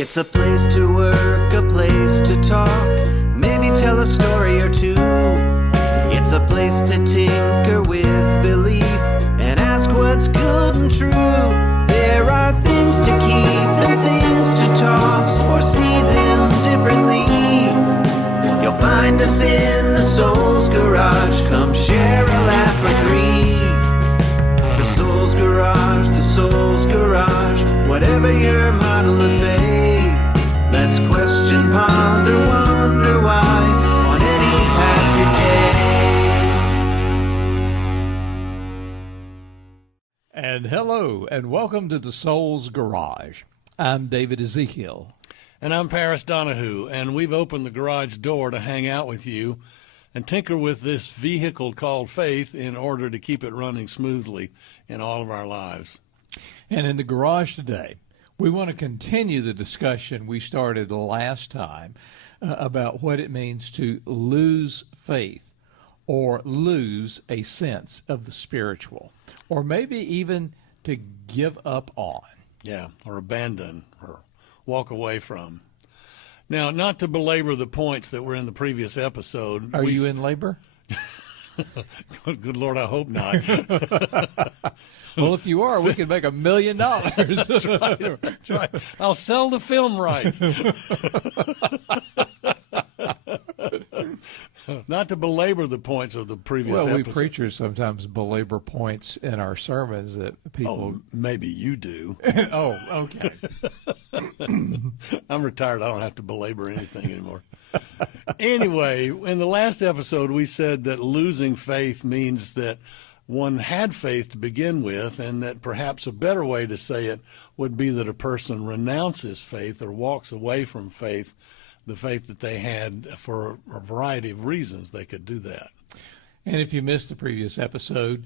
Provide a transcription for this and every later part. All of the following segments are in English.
It's a place to work, a place to talk, maybe tell a story or two. It's a place to tinker with belief and ask what's good and true. There are things to keep and things to toss or see them differently. You'll find us in the Soul's Garage. Come share a laugh or three. The Soul's Garage, the Soul's Garage. Whatever your model of faith, let's question, ponder, wonder why on any path you take. And hello, and welcome to the Soul's Garage. I'm David Ezekiel. And I'm Paris Donahue, and we've opened the garage door to hang out with you and tinker with this vehicle called faith in order to keep it running smoothly in all of our lives. And in the garage today, we want to continue the discussion we started last time about what it means to lose faith or lose a sense of the spiritual, or maybe even to give up on. Yeah, or abandon or walk away from. Now, not to belabor the points that were in the previous episode. Are you in labor? Good Lord, I hope not. Well, if you are, we could make $1 million. That's right. That's right. I'll sell the film rights. Not to belabor the points of the previous episode. Well, we preachers sometimes belabor points in our sermons that people... Oh, maybe you do. Oh, okay. I'm retired. I don't have to belabor anything anymore. Anyway, in the last episode, we said that losing faith means that one had faith to begin with, and that perhaps a better way to say it would be that a person renounces faith or walks away from faith, the faith that they had for a variety of reasons. They could do that. And if you missed the previous episode,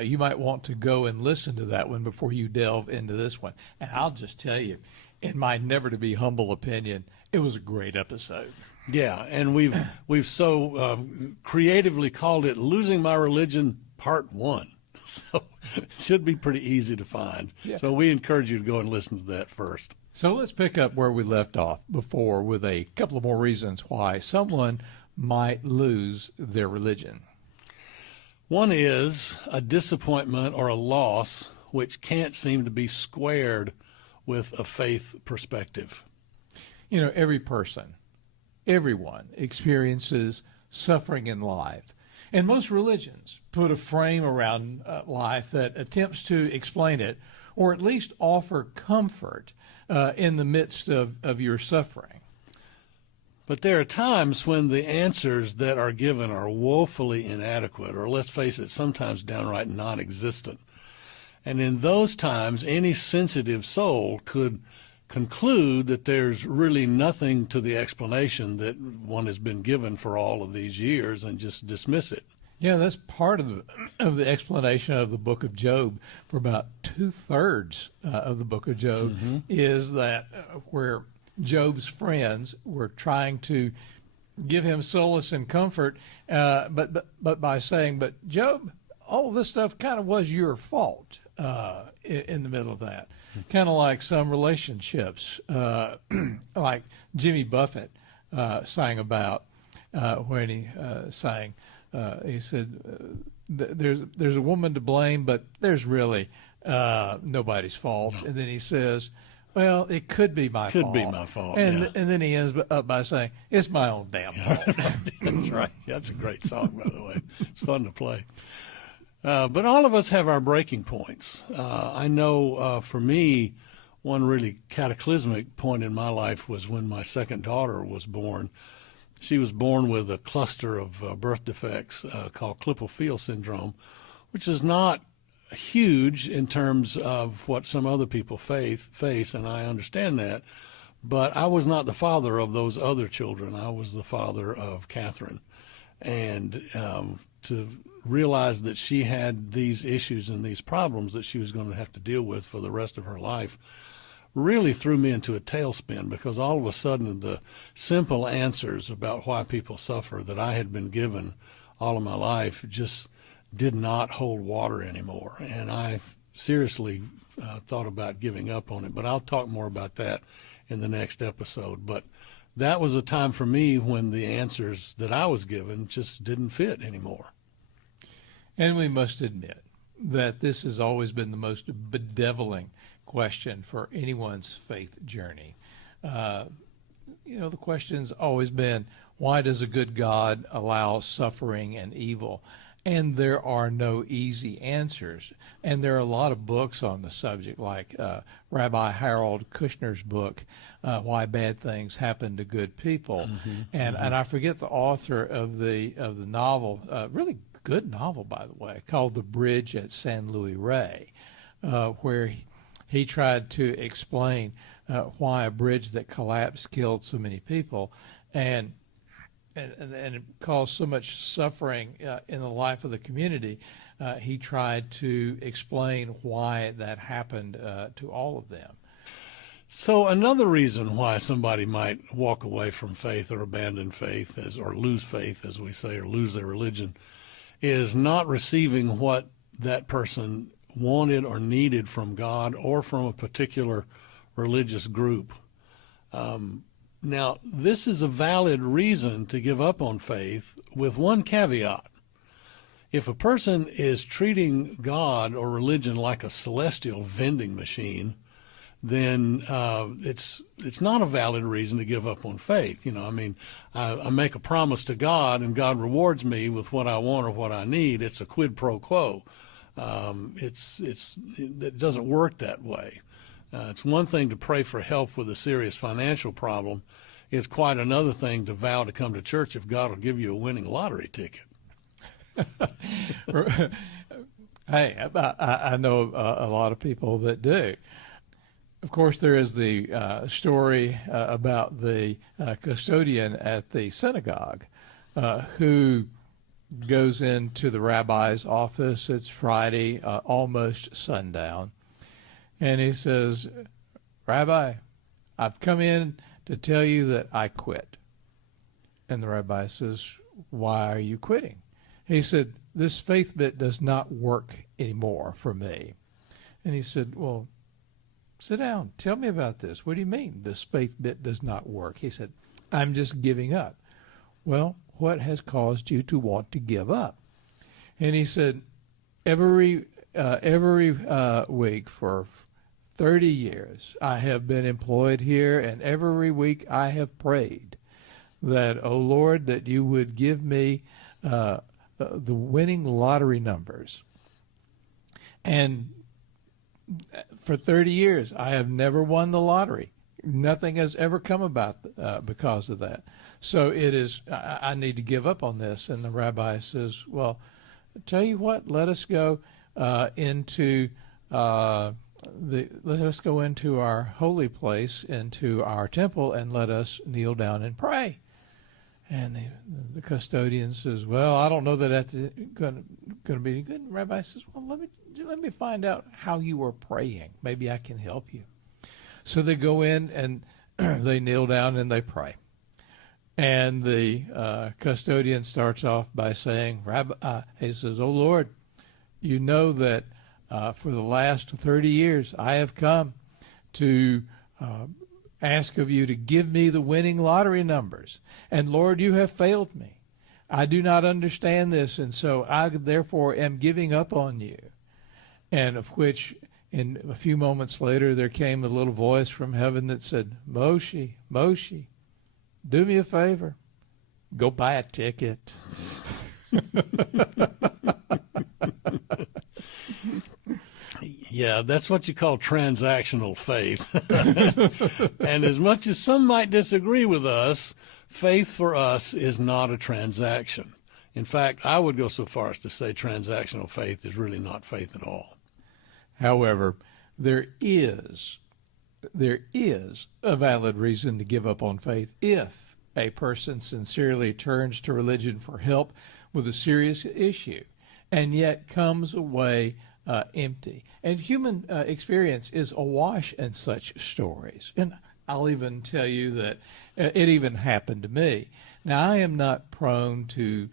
you might want to go and listen to that one before you delve into this one. And I'll just tell you, in my never-to-be humble opinion, it was a great episode. Yeah, and we've so creatively called it Losing My Religion Part 1. So it should be pretty easy to find. Yeah. So we encourage you to go and listen to that first. So let's pick up where we left off before with a couple of more reasons why someone might lose their religion. One is a disappointment or a loss which can't seem to be squared with a faith perspective. You know, every person, everyone experiences suffering in life. And most religions put a frame around life that attempts to explain it, or at least offer comfort in the midst of your suffering. But there are times when the answers that are given are woefully inadequate, or let's face it, sometimes downright non-existent. And in those times, any sensitive soul could conclude that there's really nothing to the explanation that one has been given for all of these years and just dismiss it. Yeah, that's part of the explanation of the book of Job. For about 2/3 of the book of Job is that where Job's friends were trying to give him solace and comfort, but by saying, but Job, all this stuff kind of was your fault in the middle of that. Kind of like some relationships, like Jimmy Buffett sang about when he sang. He said, "There's a woman to blame, but there's really nobody's fault." And then he says, "Well, it could be my fault." Could be my fault. And then he ends up by saying, "It's my own damn fault." That's right. That's a great song, by the way. It's fun to play. But all of us have our breaking points. I know for me, one really cataclysmic point in my life was when my second daughter was born. She was born with a cluster of birth defects called Klippel-Feil syndrome, which is not huge in terms of what some other people face, and I understand that. But I was not the father of those other children. I was the father of Catherine. And to realize that she had these issues and these problems that she was going to have to deal with for the rest of her life really threw me into a tailspin, because all of a sudden the simple answers about why people suffer that I had been given all of my life just did not hold water anymore. And I seriously thought about giving up on it, but I'll talk more about that in the next episode. But that was a time for me when the answers that I was given just didn't fit anymore. And we must admit that this has always been the most bedeviling question for anyone's faith journey. The question's always been, why does a good God allow suffering and evil? And there are no easy answers. And there are a lot of books on the subject, like Rabbi Harold Kushner's book, Why Bad Things Happen to Good People. And I forget the author of the novel, really good novel, by the way, called The Bridge at San Luis Rey, where he tried to explain why a bridge that collapsed killed so many people and it caused so much suffering in the life of the community. He tried to explain why that happened to all of them. So another reason why somebody might walk away from faith or abandon faith, or lose faith, as we say, or lose their religion, is not receiving what that person wanted or needed from God or from a particular religious group. Now, this is a valid reason to give up on faith, with one caveat. If a person is treating God or religion like a celestial vending machine, then it's not a valid reason to give up on faith. I make a promise to God and God rewards me with what I want or what I need. It's a quid pro quo. It doesn't work that way. It's one thing to pray for help with a serious financial problem. It's quite another thing to vow to come to church if God will give you a winning lottery ticket. Hey, I know a lot of people that do. Of course, there is the story about the custodian at the synagogue who goes into the rabbi's office. It's Friday, almost sundown. And he says, "Rabbi, I've come in to tell you that I quit." And the rabbi says, "Why are you quitting?" He said, "This faith bit does not work anymore for me." And he said, "Well, sit down. Tell me about this. What do you mean this faith bit does not work?" He said, "I'm just giving up." "Well, what has caused you to want to give up?" And he said, every week for 30 years I have been employed here, and every week I have prayed that, "Oh Lord, that you would give me the winning lottery numbers." And for 30 years I have never won the lottery. Nothing has ever come about because of that. So I need to give up on this. And the rabbi says, "Well, tell you what, let us go into our holy place, into our temple, and let us kneel down and pray." And the custodian says, "Well, I don't know that that's going to be good." And the rabbi says, "Well, let me find out how you were praying. Maybe I can help you." So they go in and they kneel down and they pray. And the custodian starts off by saying, he says, "Oh Lord, you know that for the last 30 years I have come to ask of you to give me the winning lottery numbers. And Lord, you have failed me. I do not understand this, and so I therefore am giving up on you." And of which, in a few moments later, there came a little voice from heaven that said, "Moshe, Moshe, do me a favor. Go buy a ticket." Yeah, that's what you call transactional faith. And as much as some might disagree with us, faith for us is not a transaction. In fact, I would go so far as to say transactional faith is really not faith at all. However, there is a valid reason to give up on faith if a person sincerely turns to religion for help with a serious issue and yet comes away empty. And human experience is awash in such stories. And I'll even tell you that it even happened to me. Now, I am not prone to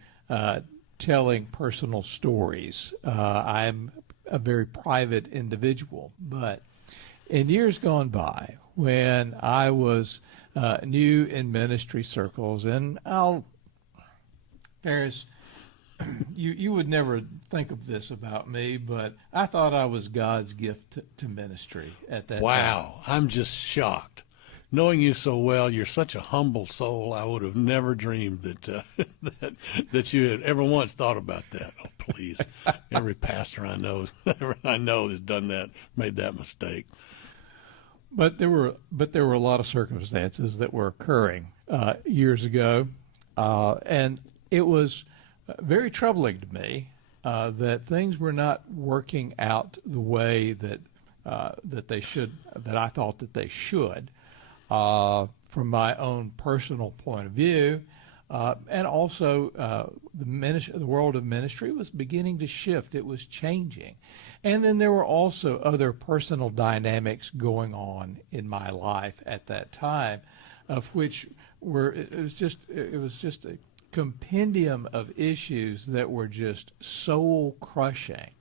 telling personal stories. I'm a very private individual. But in years gone by, when I was new in ministry circles, and Paris, you would never think of this about me, but I thought I was God's gift to ministry at that time. Wow, I'm just shocked. Knowing you so well, you're such a humble soul. I would have never dreamed that you had ever once thought about that. Oh, please. Every pastor I know has done that, made that mistake. But there were a lot of circumstances that were occurring years ago, and it was very troubling to me that things were not working out the way that they should, that I thought that they should. From my own personal point of view, and also the world of ministry was beginning to shift. It was changing. And then there were also other personal dynamics going on in my life at that time, of which it was just a compendium of issues that were just soul crushing,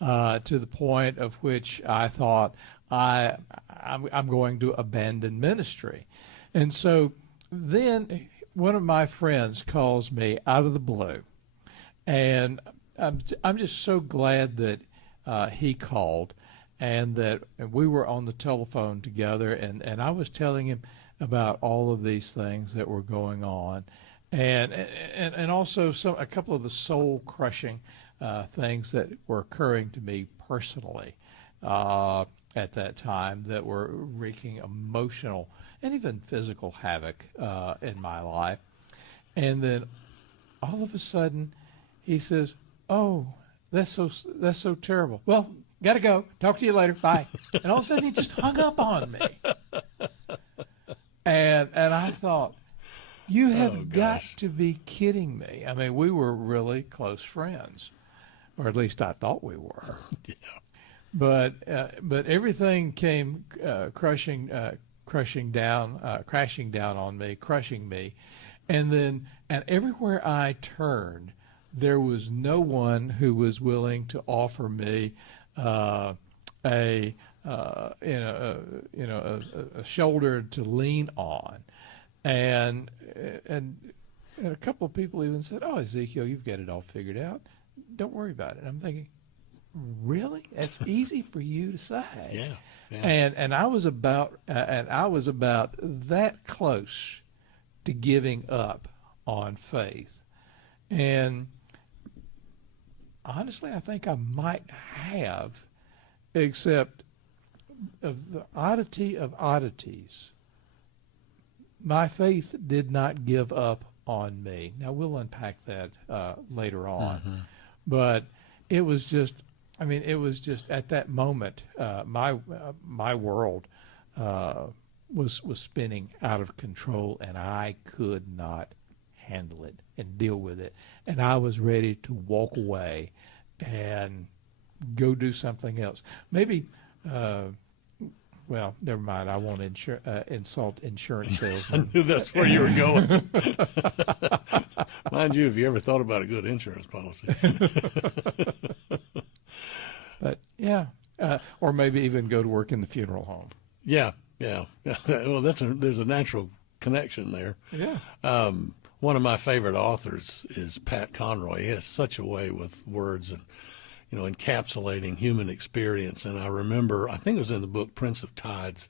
to the point of which I thought, I'm going to abandon ministry. And so then one of my friends calls me out of the blue, and I'm just so glad that he called, and that we were on the telephone together, and I was telling him about all of these things that were going on, and also a couple of the soul crushing things that were occurring to me personally at that time, that were wreaking emotional and even physical havoc in my life. And then all of a sudden he says, "Oh, that's so terrible. Well, gotta go. Talk to you later. Bye." And all of a sudden he just hung up on me. And I thought, you have got to be kidding me. I mean, we were really close friends, or at least I thought we were. Yeah. But everything came crashing down on me, crushing me, and everywhere I turned, there was no one who was willing to offer me a shoulder to lean on, and a couple of people even said, "Oh, Ezekiel, you've got it all figured out. Don't worry about it." And I'm thinking, really? That's easy for you to say. Yeah. And I was about that close to giving up on faith. And honestly, I think I might have, except of the oddity of oddities, my faith did not give up on me. Now, we'll unpack that later on. Mm-hmm. But it was just at that moment, my world was spinning out of control, and I could not handle it and deal with it. And I was ready to walk away and go do something else. Maybe, well, never mind. I won't insult insurance salesmen. I knew that's where you were going. Mind you, have you ever thought about a good insurance policy? But yeah, or maybe even go to work in the funeral home. Yeah. Well, there's a natural connection there. Yeah. One of my favorite authors is Pat Conroy. He has such a way with words and, encapsulating human experience. And I remember, I think it was in the book Prince of Tides,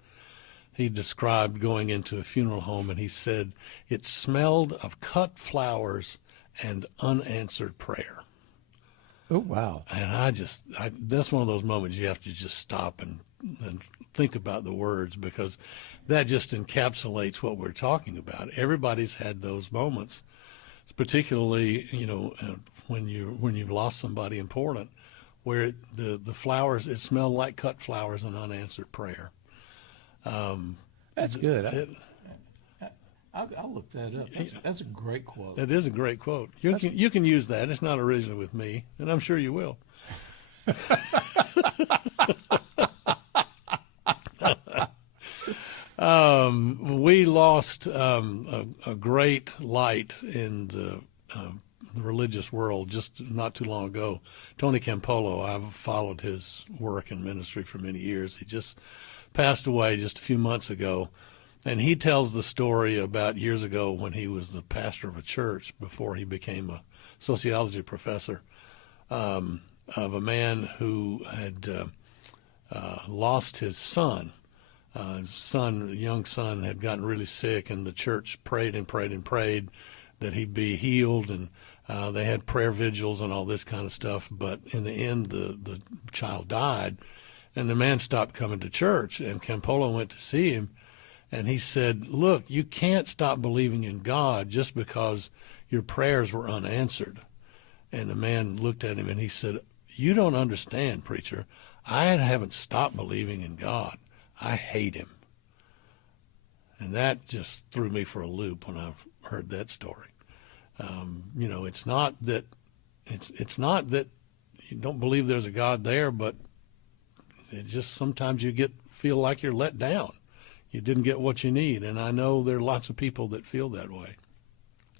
he described going into a funeral home, and he said it smelled of cut flowers and unanswered prayer. Oh, wow. And that's one of those moments you have to just stop and think about the words, because that just encapsulates what we're talking about. Everybody's had those moments, particularly, when you've lost somebody important, where the flowers, it smelled like cut flowers and unanswered prayer. That's good. I'll look that up. That's a great quote. It is a great quote. You can use that. It's not original with me, and I'm sure you will. We lost a great light in the religious world just not too long ago. Tony Campolo, I've followed his work and ministry for many years. He just passed away just a few months ago. And he tells the story about years ago when he was the pastor of a church before he became a sociology professor, of a man who had lost his son. A young son, had gotten really sick, and the church prayed and prayed and prayed that he'd be healed, and they had prayer vigils and all this kind of stuff. But in the end, the child died, and the man stopped coming to church, and Campolo went to see him, and he said, "Look, you can't stop believing in God just because your prayers were unanswered." And the man looked at him and he said, "You don't understand, preacher. I haven't stopped believing in God. I hate him." And that just threw me for a loop when I heard that story. It's not that you don't believe there's a God there, but it just sometimes you feel like you're let down. You didn't get what you need, and I know there are lots of people that feel that way.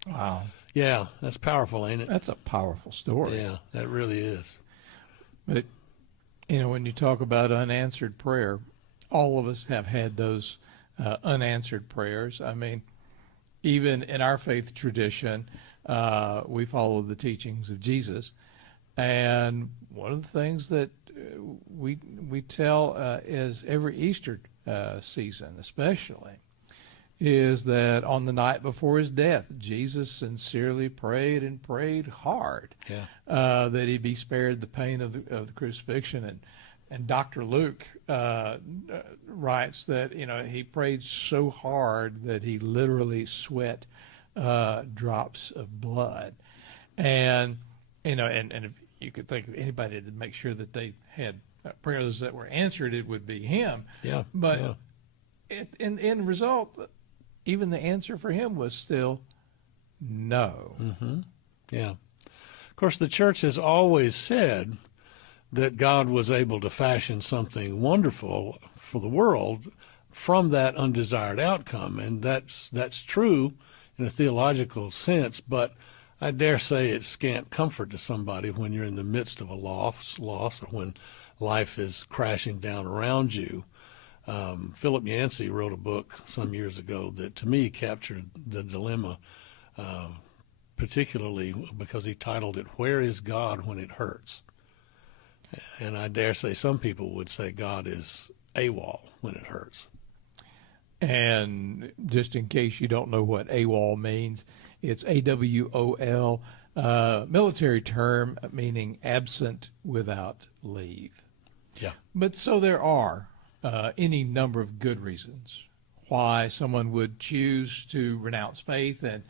Wow. Yeah, that's powerful, ain't it? That's a powerful story. Yeah, that really is. But, when you talk about unanswered prayer, all of us have had those unanswered prayers. I mean, even in our faith tradition, we follow the teachings of Jesus. And one of the things that we tell is every Easter season especially, is that on the night before his death, Jesus sincerely prayed and prayed hard that he be spared the pain of the crucifixion. And Dr. Luke writes that he prayed so hard that he literally sweat drops of blood. And and if you could think of anybody to make sure that they had prayers that were answered, it would be him. Yeah. But in the end result, even the answer for him was still no. Mm-hmm. Yeah. Of course, the church has always said that God was able to fashion something wonderful for the world from that undesired outcome, and that's true in a theological sense, but I dare say it's scant comfort to somebody when you're in the midst of a loss or when life is crashing down around you. Philip Yancey wrote a book some years ago that to me captured the dilemma, particularly because he titled it, "Where is God When It Hurts?" And I dare say some people would say God is AWOL when it hurts. And just in case you don't know what AWOL means, it's AWOL, military term meaning absent without leave. Yeah. But so there are any number of good reasons why someone would choose to renounce faith, and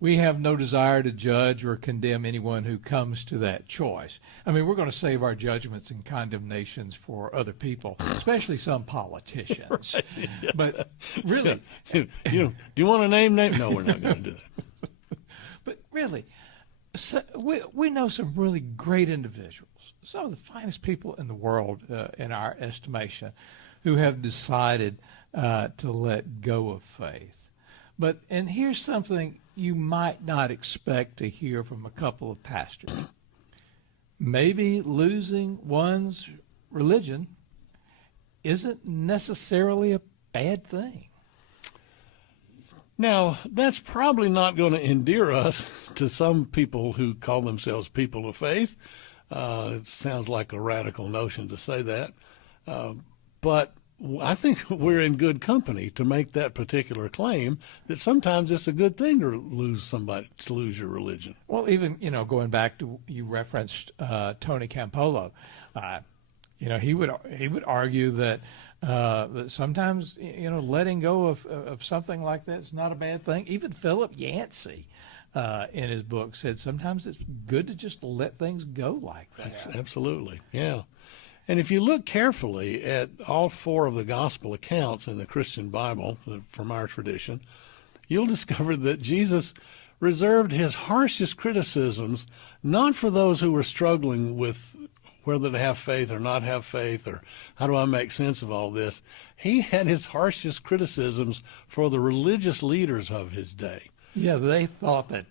we have no desire to judge or condemn anyone who comes to that choice. I mean, we're going to save our judgments and condemnations for other people, especially some politicians. Right, yeah. But really, do you want to name? No, we're not going to do that. But really, so we know some really great individuals, some of the finest people in the world, in our estimation, who have decided to let go of faith. And here's something you might not expect to hear from a couple of pastors. Maybe losing one's religion isn't necessarily a bad thing. Now, that's probably not going to endear us to some people who call themselves people of faith. It sounds like a radical notion to say that. But I think we're in good company to make that particular claim that sometimes it's a good thing to lose your religion. Well, even, going back to, you referenced Tony Campolo, he would argue that sometimes, letting go of something like that is not a bad thing. Even Philip Yancey in his book said sometimes it's good to just let things go like that. Absolutely, yeah. And if you look carefully at all four of the gospel accounts in the Christian Bible from our tradition, you'll discover that Jesus reserved his harshest criticisms not for those who were struggling with whether to have faith or not have faith or how do I make sense of all this. He had his harshest criticisms for the religious leaders of his day. Yeah, they thought that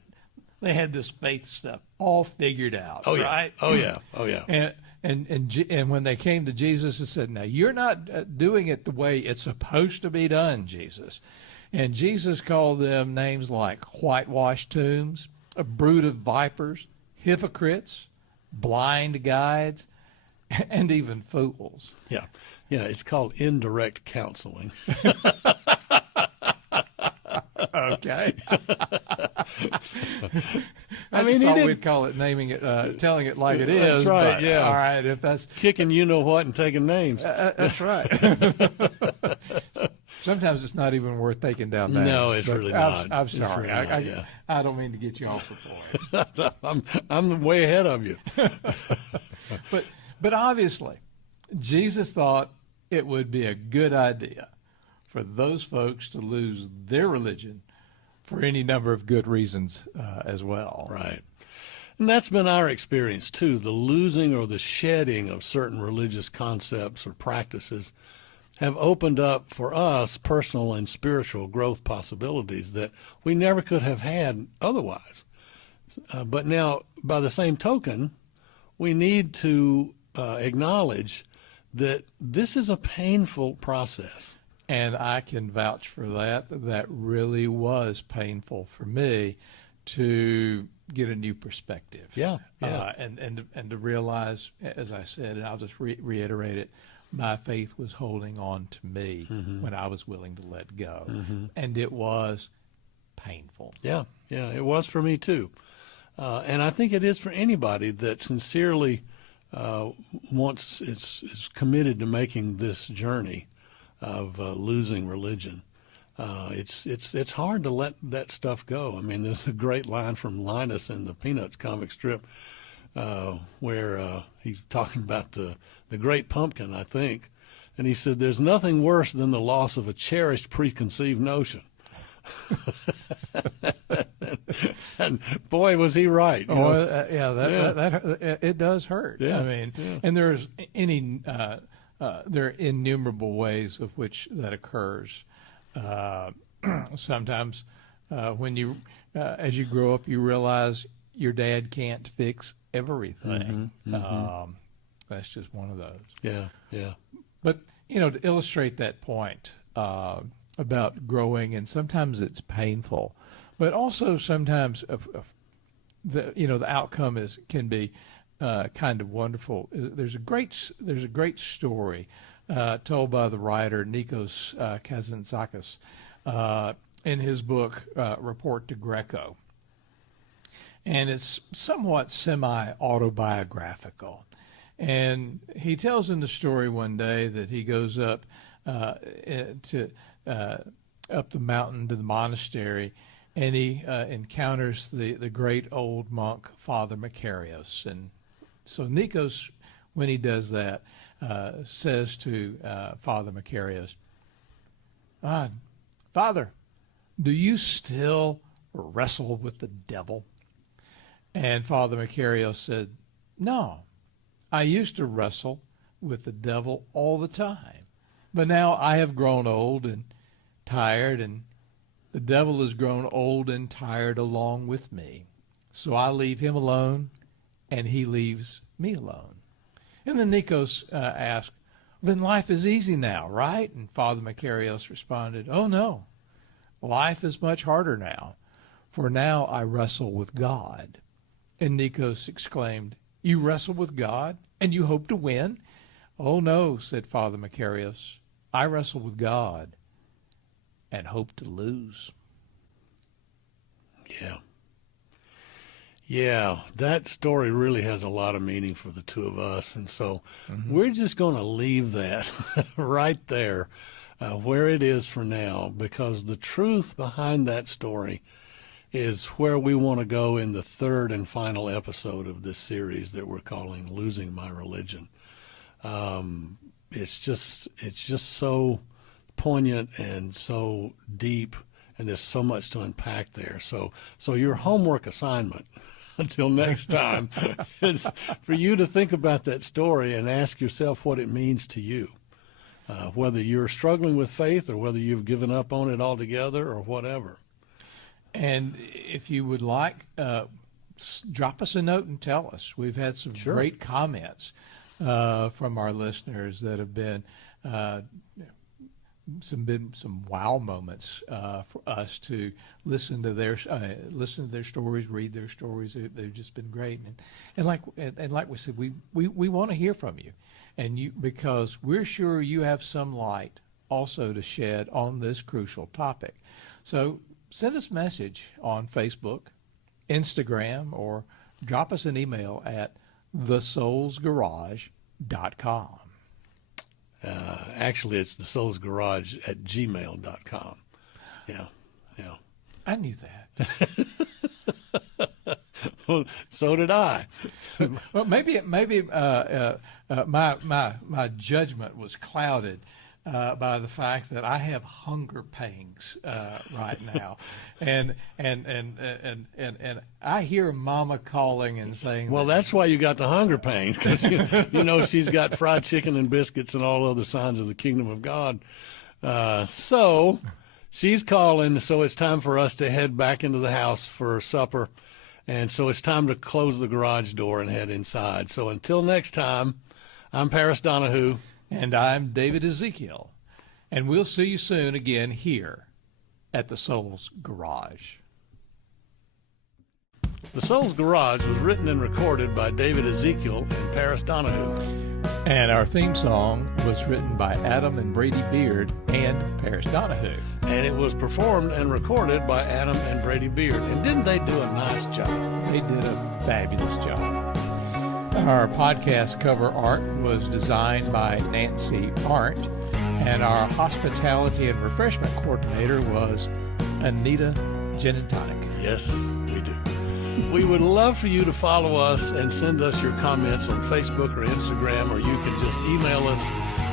they had this faith stuff all figured out. Oh, right? Yeah. Oh, yeah. And when they came to Jesus and said, "Now you're not doing it the way it's supposed to be done, Jesus," and Jesus called them names like whitewashed tombs, a brood of vipers, hypocrites, blind guides, and even fools. Yeah. Yeah, it's called indirect counseling. Okay. I I mean, just he thought did- we'd call it naming it, telling it like it That's is. right, but, yeah. All right, if that's Kicking you know what and taking names. that's right. Sometimes it's not even worth taking down names. No, it's but really I'm, not. I'm It's sorry. really I, not, I, yeah. I don't mean to get you off the point. I'm way ahead of you. But obviously, Jesus thought it would be a good idea for those folks to lose their religion for any number of good reasons as well. Right. And that's been our experience too. The losing or the shedding of certain religious concepts or practices have opened up for us personal and spiritual growth possibilities that we never could have had otherwise. But now, by the same token, we need to acknowledge that this is a painful process. And I can vouch for that. That really was painful for me to get a new perspective. Yeah, yeah. And to realize, as I said, and I'll just reiterate it, my faith was holding on to me when I was willing to let go. And it was painful. Yeah, yeah, it was for me too. And I think it is for anybody that sincerely wants is committed to making this journey of losing religion. It's hard to let that stuff go. I mean, there's a great line from Linus in the Peanuts comic strip where he's talking about the great pumpkin, I think, and he said, "There's nothing worse than the loss of a cherished preconceived notion." And boy, was he right. you know. That it does hurt. Yeah, I mean, yeah. and there's there are innumerable ways of which that occurs. Sometimes when you as you grow up, you realize your dad can't fix everything. That's just one of those. Yeah, yeah. But to illustrate that point about growing, and sometimes it's painful, but also sometimes the outcome can be kind of wonderful. There's a great story told by the writer Nikos Kazantzakis in his book Report to Greco, and it's somewhat semi-autobiographical. And he tells in the story one day that he goes up up the mountain to the monastery, and he encounters the great old monk Father Macarius. And so Nikos, when he does that, says to Father Macarius, "Father, do you still wrestle with the devil?" And Father Macarius said, "No. I used to wrestle with the devil all the time, but now I have grown old and tired, and the devil has grown old and tired along with me. So I leave him alone, and he leaves me alone." And then Nikos asked, "Then life is easy now, right?" And Father Macarius responded, "Oh, no. Life is much harder now, for now I wrestle with God." And Nikos exclaimed, "You wrestle with God, and you hope to win?" "Oh, no," said Father Macarius. "I wrestle with God and hope to lose." Yeah. Yeah, that story really has a lot of meaning for the two of us. And so we're just going to leave that right there where it is for now, because the truth behind that story is where we want to go in the third and final episode of this series that we're calling Losing My Religion. It's just so poignant and so deep, and there's so much to unpack there. So your homework assignment until next time is for you to think about that story and ask yourself what it means to you, whether you're struggling with faith or whether you've given up on it altogether or whatever. And if you would like, drop us a note and tell us. We've had some great comments from our listeners that have been some wow moments for us to listen to their stories, read their stories. They've just been great, and like we said, we want to hear from you, because we're sure you have some light also to shed on this crucial topic. So send us a message on Facebook, Instagram, or drop us an email at thesoulsgarage.com. Actually, it's thesoulsgarage@gmail.com. Yeah. I knew that. Well, so did I. Well, maybe my judgment was clouded by the fact that I have hunger pangs right now, and I hear Mama calling and saying, Well, that's why you got the hunger pangs, because she's got fried chicken and biscuits and all other signs of the kingdom of God. So she's calling, so it's time for us to head back into the house for supper. And so it's time to close the garage door and head inside. So until next time, I'm Paris Donahue. And I'm David Ezekiel. And we'll see you soon again here at the Soul's Garage. The Soul's Garage was written and recorded by David Ezekiel and Paris Donahue. And our theme song was written by Adam and Brady Beard and Paris Donahue. And it was performed and recorded by Adam and Brady Beard. And didn't they do a nice job? They did a fabulous job. Our podcast cover art was designed by Nancy Arndt, and our hospitality and refreshment coordinator was Anita Genentonic. Yes, we do. We would love for you to follow us and send us your comments on Facebook or Instagram, or you can just email us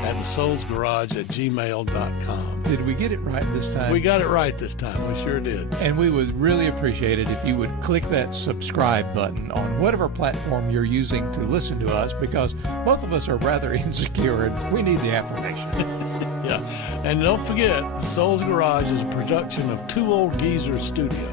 at thesoulsgarage@gmail.com. Did we get it right this time? We got it right this time. We sure did. And we would really appreciate it if you would click that subscribe button on whatever platform you're using to listen to us, because both of us are rather insecure and we need the affirmation. Yeah. And don't forget, The Soul's Garage is a production of Two Old Geezers Studio.